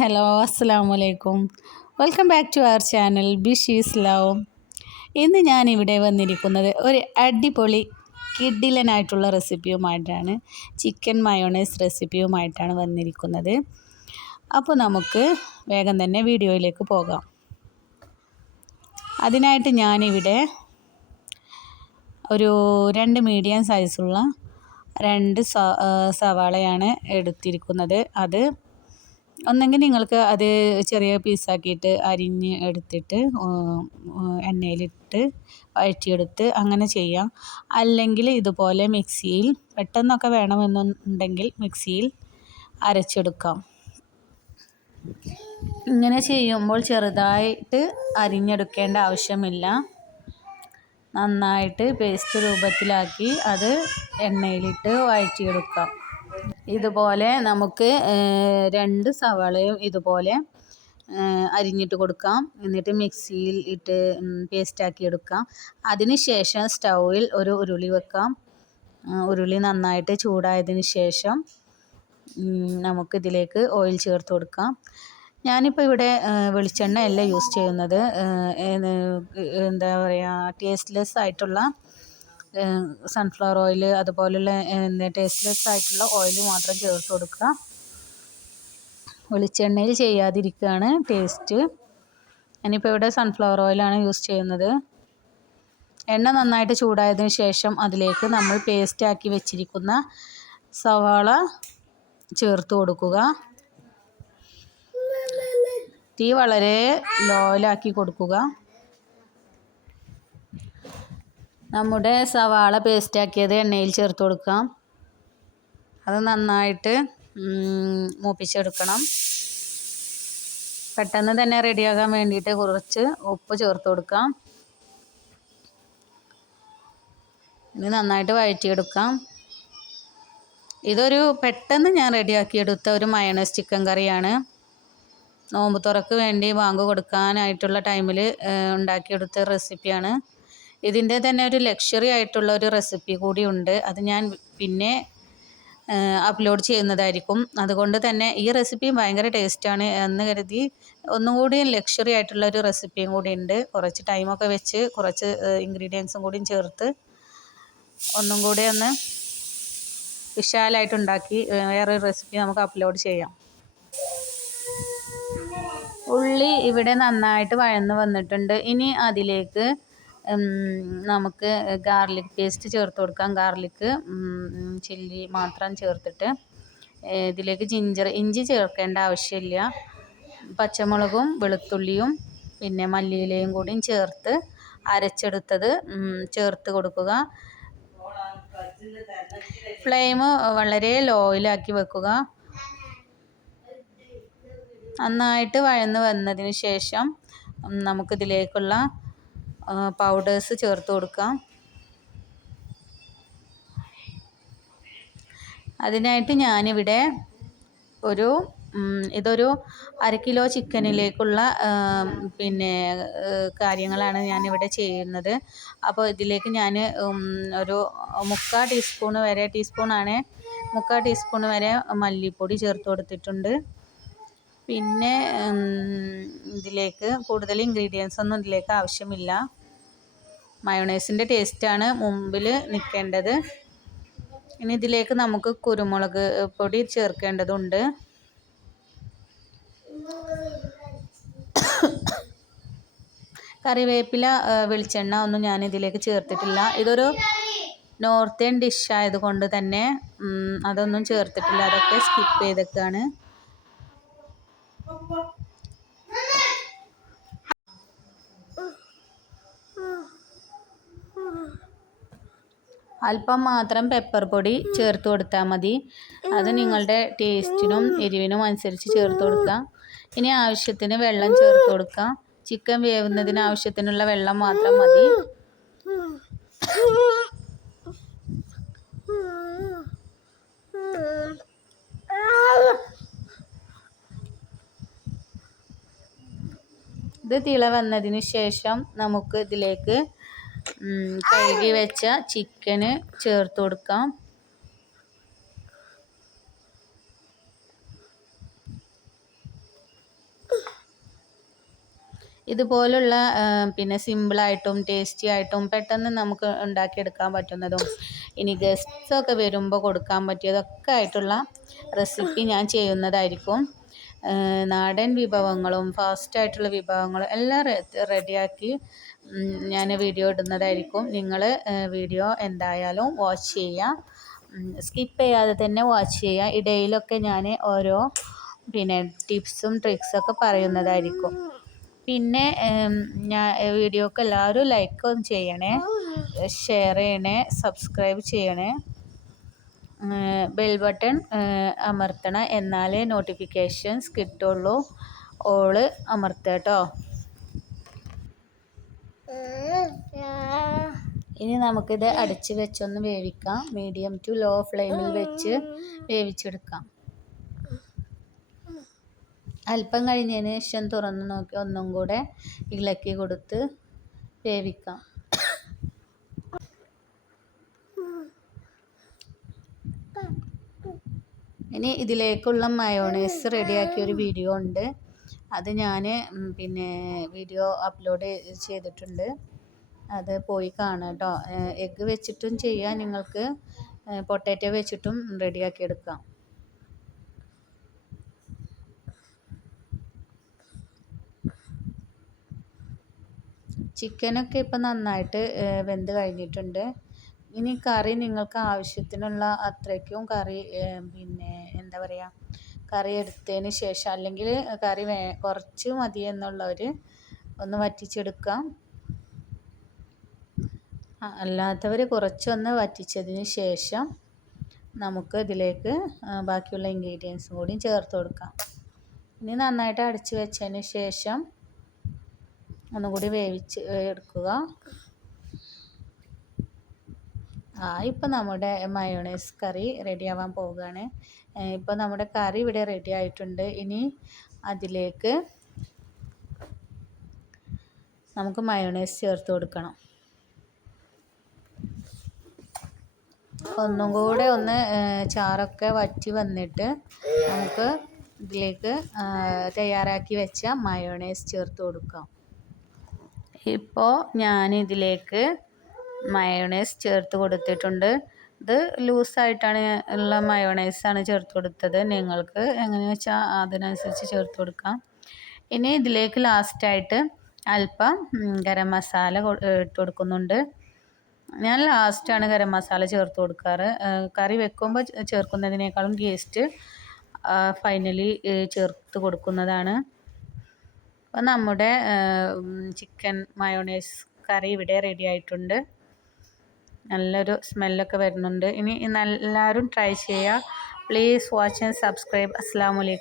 Hello അസ്സലാമു അലൈക്കും. Welcome back to our channel ബിഷീസ് ലവ്. ഇന്ന് ഞാനിവിടെ വന്നിരിക്കുന്നത് ഒരു അടിപൊളി കിഡിലനായിട്ടുള്ള റെസിപ്പിയുമായിട്ടാണ്. ചിക്കൻ മയോണൈസ് റെസിപ്പിയുമായിട്ടാണ് വന്നിരിക്കുന്നത്. അപ്പോൾ നമുക്ക് വേഗം തന്നെ വീഡിയോയിലേക്ക് പോകാം. അതിനായിട്ട് ഞാനിവിടെ ഒരു 2 മീഡിയം സൈസുള്ള 2 സവാളയാണ് എടുത്തിരിക്കുന്നത്. അത് ഒന്നെങ്കിൽ നിങ്ങൾക്ക് അത് ചെറിയ പീസാക്കിയിട്ട് അരിഞ്ഞ് എടുത്തിട്ട് എണ്ണയിലിട്ട് വഴറ്റിയെടുത്ത് അങ്ങനെ ചെയ്യാം. അല്ലെങ്കിൽ ഇതുപോലെ മിക്സിയിൽ പെട്ടെന്നൊക്കെ വേണമെന്നുണ്ടെങ്കിൽ മിക്സിയിൽ അരച്ചെടുക്കാം. ഇങ്ങനെ ചെയ്യുമ്പോൾ ചെറുതായിട്ട് അരിഞ്ഞെടുക്കേണ്ട ആവശ്യമില്ല. നന്നായിട്ട് പേസ്റ്റ് രൂപത്തിലാക്കി അത് എണ്ണയിലിട്ട് വഴറ്റിയെടുക്കാം. ഇതുപോലെ നമുക്ക് 2 സവാളയും ഇതുപോലെ അരിഞ്ഞിട്ട് കൊടുക്കാം. എന്നിട്ട് മിക്സിയിൽ ഇട്ട് പേസ്റ്റാക്കി എടുക്കാം. അതിന് ശേഷം സ്റ്റൗവിൽ ഒരു ഉരുളി വെക്കാം. ഉരുളി നന്നായിട്ട് ചൂടായതിന് ശേഷം നമുക്കിതിലേക്ക് ഓയിൽ ചേർത്ത് കൊടുക്കാം. ഞാനിപ്പോൾ ഇവിടെ വെളിച്ചെണ്ണ അല്ല യൂസ് ചെയ്യുന്നത്. എന്താ പറയുക, ടേസ്റ്റ്ലെസ് ആയിട്ടുള്ള സൺഫ്ലവർ ഓയിൽ, അതുപോലുള്ള ടേസ്റ്റ്ലെസ് ആയിട്ടുള്ള ഓയിൽ മാത്രം ചേർത്ത് കൊടുക്കുക. വെളിച്ചെണ്ണയിൽ ചെയ്യാതിരിക്കുകയാണ് ടേസ്റ്റ്. ഞാനിപ്പോൾ ഇവിടെ സൺഫ്ലവർ ഓയിലാണ് യൂസ് ചെയ്യുന്നത്. എണ്ണ നന്നായിട്ട് ചൂടായതിനു ശേഷം അതിലേക്ക് നമ്മൾ പേസ്റ്റാക്കി വെച്ചിരിക്കുന്ന സവാള ചേർത്ത് കൊടുക്കുക. തീ വളരെ ലോയിലാക്കി കൊടുക്കുക. നമ്മുടെ സവാള പേസ്റ്റാക്കിയത് എണ്ണയിൽ ചേർത്ത് കൊടുക്കാം. അത് നന്നായിട്ട് മൂപ്പിച്ചെടുക്കണം. പെട്ടെന്ന് തന്നെ റെഡിയാകാൻ വേണ്ടിയിട്ട് കുറച്ച് ഉപ്പ് ചേർത്ത് കൊടുക്കാം. ഇനി നന്നായിട്ട് വഴറ്റിയെടുക്കാം. ഇതൊരു പെട്ടെന്ന് ഞാൻ റെഡിയാക്കിയെടുത്ത ഒരു മയോണൈസ് ചിക്കൻ കറിയാണ്. നോമ്പ് തുറക്ക് വേണ്ടി ബാങ്ക് കൊടുക്കാനായിട്ടുള്ള ടൈമിൽ ഉണ്ടാക്കിയെടുത്ത റെസിപ്പിയാണ്. ഇതിൻ്റെ തന്നെ ഒരു ലക്ഷറി ആയിട്ടുള്ള ഒരു റെസിപ്പി കൂടിയുണ്ട്. അത് ഞാൻ പിന്നെ അപ്ലോഡ് ചെയ്യുന്നതായിരിക്കും. അതുകൊണ്ട് തന്നെ ഈ റെസിപ്പിയും ഭയങ്കര ടേസ്റ്റാണ് എന്ന് കരുതി ഒന്നുകൂടി ലക്ഷറി ആയിട്ടുള്ള ഒരു റെസിപ്പിയും കൂടി ഉണ്ട്. കുറച്ച് ടൈമൊക്കെ വെച്ച് കുറച്ച് ഇൻഗ്രീഡിയൻസും കൂടിയും ചേർത്ത് ഒന്നും കൂടി ഒന്ന് വിശാലമായിട്ടുണ്ടാക്കി വേറൊരു റെസിപ്പി നമുക്ക് അപ്ലോഡ് ചെയ്യാം. ഉള്ളി ഇവിടെ നന്നായിട്ട് വഴന്ന് വന്നിട്ടുണ്ട്. ഇനി അതിലേക്ക് നമുക്ക് ഗാർലിക് പേസ്റ്റ് ചേർത്ത് കൊടുക്കാം. ഗാർലിക്ക് ചില്ലി മാത്രം ചേർത്തിട്ട് ഇതിലേക്ക് ഇഞ്ചി ചേർക്കേണ്ട ആവശ്യമില്ല. പച്ചമുളകും വെളുത്തുള്ളിയും പിന്നെ മല്ലിയിലയും കൂടിയും ചേർത്ത് അരച്ചെടുത്തത് ചേർത്ത് കൊടുക്കുക. ഫ്ലെയിം വളരെ ലോയിലാക്കി വെക്കുക. നന്നായിട്ട് വഴന്ന് വന്നതിന് ശേഷം നമുക്കിതിലേക്കുള്ള പൗഡേഴ്സ് ചേർത്ത് കൊടുക്കാം. അതിനായിട്ട് ഞാനിവിടെ ഇതൊരു 1/2 കിലോ ചിക്കനിലേക്കുള്ള കാര്യങ്ങളാണ് ഞാനിവിടെ ചെയ്യുന്നത്. അപ്പോൾ ഇതിലേക്ക് ഞാൻ ഒരു 3/4 ടീസ്പൂൺ വരെ മല്ലിപ്പൊടി ചേർത്ത് കൊടുത്തിട്ടുണ്ട്. പിന്നെ ഇതിലേക്ക് കൂടുതൽ ഇൻഗ്രീഡിയൻസ് ഒന്നും ഇതിലേക്ക് ആവശ്യമില്ല. മയോണൈസിൻ്റെ ടേസ്റ്റാണ് മുമ്പിൽ നിൽക്കേണ്ടത്. ഇനി ഇതിലേക്ക് നമുക്ക് കുരുമുളക് പൊടി ചേർക്കേണ്ടതുണ്ട്. കറിവേപ്പില, വെളിച്ചെണ്ണ ഒന്നും ഞാൻ ഇതിലേക്ക് ചേർത്തിട്ടില്ല. ഇതൊരു നോർത്തേൺ ഡിഷ് ആയതുകൊണ്ട് തന്നെ അതൊന്നും ചേർത്തിട്ടില്ല. അതൊക്കെ സ്കിപ്പ് ചെയ്തൊക്കെയാണ്. അല്പം മാത്രം പെപ്പർ പൊടി ചേർത്ത് കൊടുത്താൽ മതി. അത് നിങ്ങളുടെ ടേസ്റ്റിനും എരിവിനും അനുസരിച്ച് ചേർത്ത് കൊടുക്കുക. ഇനി ആവശ്യത്തിന് വെള്ളം ചേർത്ത് കൊടുക്കുക. ചിക്കൻ വേവുന്നതിന് ആവശ്യത്തിനുള്ള വെള്ളം മാത്രം മതി. ഇത് തിള വന്നതിന് ശേഷം നമുക്ക് ഇതിലേക്ക് കഴുകി വെച്ച ചിക്കന് ചേർത്ത് കൊടുക്കാം. ഇതുപോലുള്ള പിന്നെ സിമ്പിളായിട്ടും ടേസ്റ്റി ആയിട്ടും പെട്ടെന്ന് നമുക്ക് ഉണ്ടാക്കിയെടുക്കാൻ പറ്റുന്നതും ഇനി ഗസ്റ്റൊക്കെ വരുമ്പോൾ കൊടുക്കാൻ പറ്റിയതൊക്കെ ആയിട്ടുള്ള റെസിപ്പി ഞാൻ ചെയ്യുന്നതായിരിക്കും. നാടൻ വിഭവങ്ങളും ഫാസ്റ്റായിട്ടുള്ള വിഭവങ്ങളും എല്ലാം റെഡിയാക്കി ഞാൻ വീഡിയോ ഇടുന്നതായിരിക്കും. നിങ്ങൾ വീഡിയോ എന്തായാലും വാച്ച് ചെയ്യുക, സ്കിപ്പ് ചെയ്യാതെ തന്നെ വാച്ച് ചെയ്യുക. ഇടയിലൊക്കെ ഞാൻ ഓരോ പിന്നെ ടിപ്സും ട്രിക്സൊക്കെ പറയുന്നതായിരിക്കും. പിന്നെ ഞാൻ വീഡിയോക്ക് എല്ലാവരും ലൈക്ക് ചെയ്യണേ, ഷെയർ ചെയ്യണേ, സബ്സ്ക്രൈബ് ചെയ്യണേ, ബെൽ ബട്ടൺ അമർത്തണം, എന്നാലേ നോട്ടിഫിക്കേഷൻസ് കിട്ടുള്ളൂ. ഓള് അമർത്തുക കേട്ടോ. ഇനി നമുക്കിത് അടച്ച് വെച്ചൊന്ന് വേവിക്കാം. മീഡിയം ടു ലോ ഫ്ലെയിമിൽ വെച്ച് വേവിച്ചെടുക്കാം. അല്പം കഴിഞ്ഞതിന് ശേഷം തുറന്ന് നോക്കി ഒന്നും കൂടെ ഇളക്കി കൊടുത്ത് വേവിക്കാം. ഇനി ഇതിലേക്കുള്ള മയോണൈസ് റെഡിയാക്കിയൊരു വീഡിയോ ഉണ്ട്. അത് ഞാൻ പിന്നെ വീഡിയോ അപ്ലോഡ് ചെയ്തിട്ടുണ്ട്. അത് പോയി കാണാം കേട്ടോ. എഗ്ഗ് വെച്ചിട്ടും ചെയ്യാം, നിങ്ങൾക്ക് പൊട്ടാറ്റോ വെച്ചിട്ടും റെഡിയാക്കി എടുക്കാം. ചിക്കനൊക്കെ ഇപ്പം നന്നായിട്ട് വെന്ത് കഴിഞ്ഞിട്ടുണ്ട്. ഇനി കറി നിങ്ങൾക്ക് ആവശ്യത്തിനുള്ള അത്രയ്ക്കും കറി പിന്നെ എന്താ പറയുക, കറി എടുത്തതിന് ശേഷം, അല്ലെങ്കിൽ കറി കുറച്ച് മതി എന്നുള്ളവർ ഒന്ന് വറ്റിച്ചെടുക്കാം. അല്ലാത്തവർ കുറച്ചൊന്ന് വറ്റിച്ചതിന് ശേഷം നമുക്ക് ഇതിലേക്ക് ബാക്കിയുള്ള ഇൻഗ്രീഡിയൻസും കൂടി ചേർത്ത് കൊടുക്കാം. ഇനി നന്നായിട്ട് അടച്ച് വെച്ചതിന് ശേഷം ഒന്നുകൂടി വേവിച്ച് എടുക്കുക. ഇപ്പം നമ്മുടെ മയോണൈസ് കറി റെഡിയാവാൻ പോവുകയാണ്. ഇപ്പോൾ നമ്മുടെ കറി ഇവിടെ റെഡി ആയിട്ടുണ്ട്. ഇനി അതിലേക്ക് നമുക്ക് മയോണൈസ് ചേർത്ത് കൊടുക്കണം. ഒന്നും കൂടെ ഒന്ന് ചാറൊക്കെ വറ്റി വന്നിട്ട് നമുക്ക് ഇതിലേക്ക് തയ്യാറാക്കി വെച്ച മയോണൈസ് ചേർത്ത് കൊടുക്കാം. ഇപ്പോൾ ഞാനിതിലേക്ക് മയോണൈസ് ചേർത്ത് കൊടുത്തിട്ടുണ്ട്. ഇത് ലൂസായിട്ടാണ് ഉള്ള മയോണൈസാണ് ചേർത്ത് കൊടുത്തത്. നിങ്ങൾക്ക് എങ്ങനെയാണെന്ന് വെച്ചാൽ അതിനനുസരിച്ച് ചേർത്ത് കൊടുക്കാം. ഇനി ഇതിലേക്ക് ലാസ്റ്റായിട്ട് അല്പം ഗരം മസാല ഇട്ട് കൊടുക്കുന്നുണ്ട്. ഞാൻ ലാസ്റ്റാണ് ഗരം മസാല ചേർത്ത് കൊടുക്കാറ്. കറി വെക്കുമ്പോൾ ചേർക്കുന്നതിനേക്കാളും ടേസ്റ്റ് ഫൈനലി ചേർത്ത് കൊടുക്കുന്നതാണ്. അപ്പോൾ നമ്മുടെ ചിക്കൻ മയോണൈസ് കറി ഇവിടെ റെഡി ആയിട്ടുണ്ട്. നല്ലൊരു സ്മെല്ലൊക്കെ വരുന്നുണ്ട്. ഇനി എല്ലാവരും ട്രൈ ചെയ്യുക. Please watch and subscribe. അസ്സലാമു അലൈക്കും.